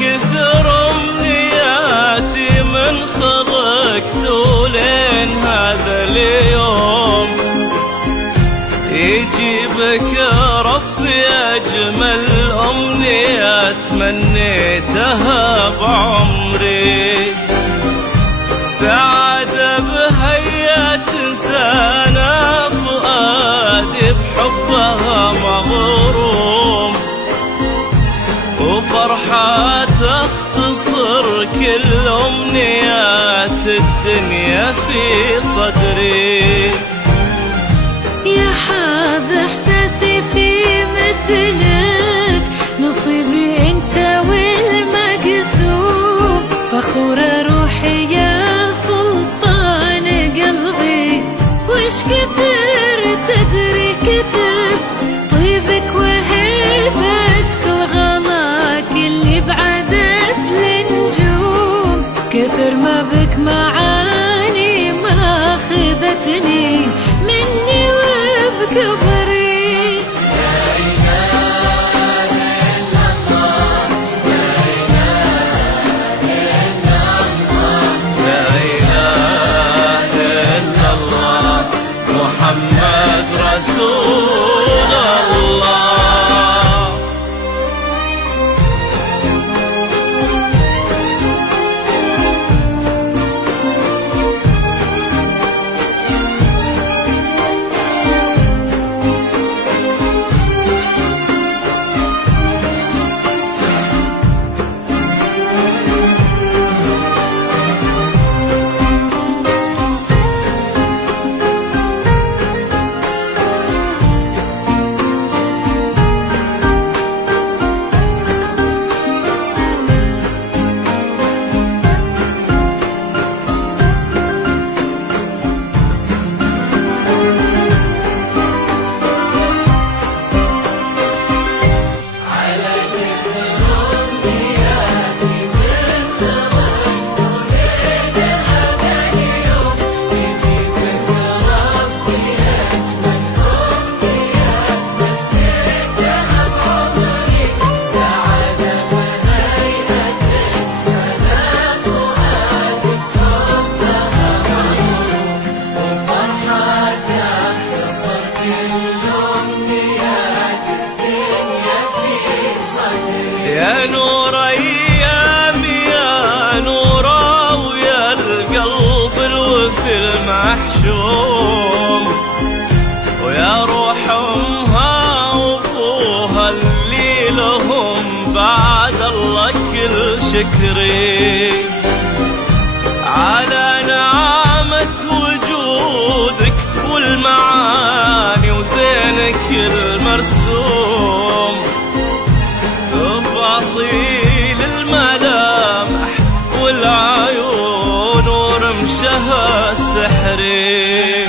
كثر امنياتي من خلقت ولين هذا اليوم يجيبك ربي اجمل امنية تمنيتها بعمري، سعادة بهيا تنسانا فؤادي بحبها مغروم، وفرحة تختصر كل أمنيات الدنيا في صدري. يا حاب إحساسي في مثلك، نصيبي أنت والمقسوم، فخورة روحي يا سلطان قلبي، وش كثر تدري كثر طيبك وهيبتك وغلاك اللي بعدت النجوم، كثر ما بك معاني ما خذتني يا نور ايامي يا نوره ويا القلب الوفي المحشوم، ويا روح امها وابوها اللي لهم بعد الله كل شكري على نعمة وجودك والمعاني وزينك المرسوم، تفاصيل الملامح والعيون ورمشها السحري،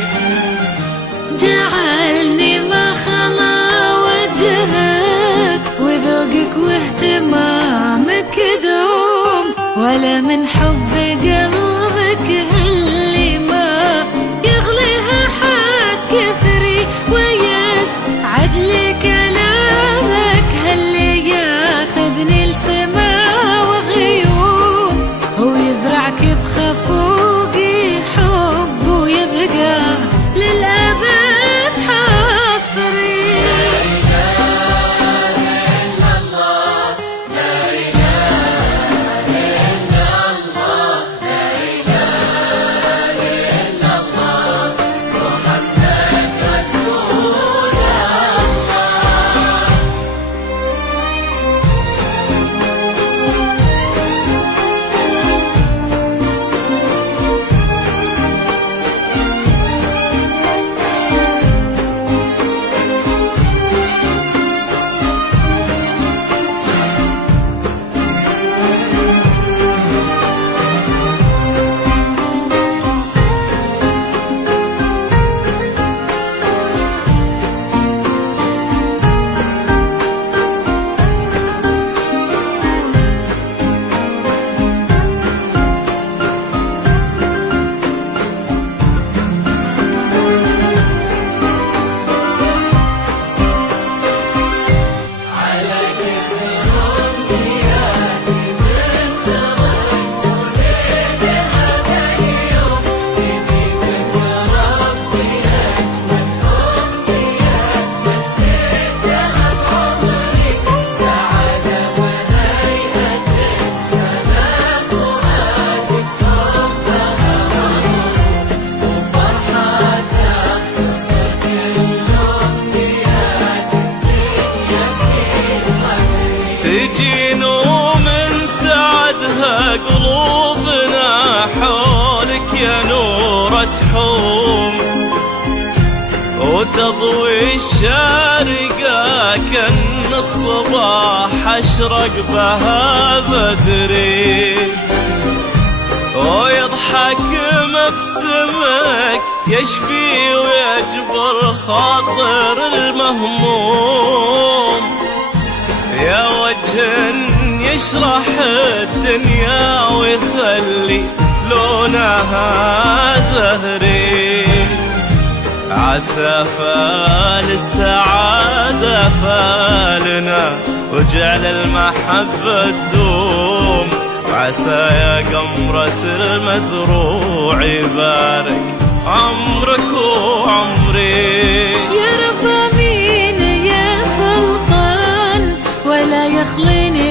جعلني ما خلا وجهك وذوقك واهتمامك دوم، ولا من حب قلبك اللي ما يغليها حد كثري، ويسعد لي كلامك هاللي ياخذني لسما وغيوم، ويزرعك بخفوقي حب ويبقى للأبد حصري. تجي نوم سعدها قلوبنا حولك يا نورة حوم، وتضوي الشارقة كأن الصباح أشرق بها بدري، ويضحك مبسمك يشفي ويجبر خاطر المهموم، يا وجه يشرح الدنيا ويخلي لونها زهري، عسى فال السعادة فالنا وجعل المحبة تدوم، وعسى يا قمرة المزروع يبارك عمرك وعمري. يا رب امين يا سلطان ولا يخليني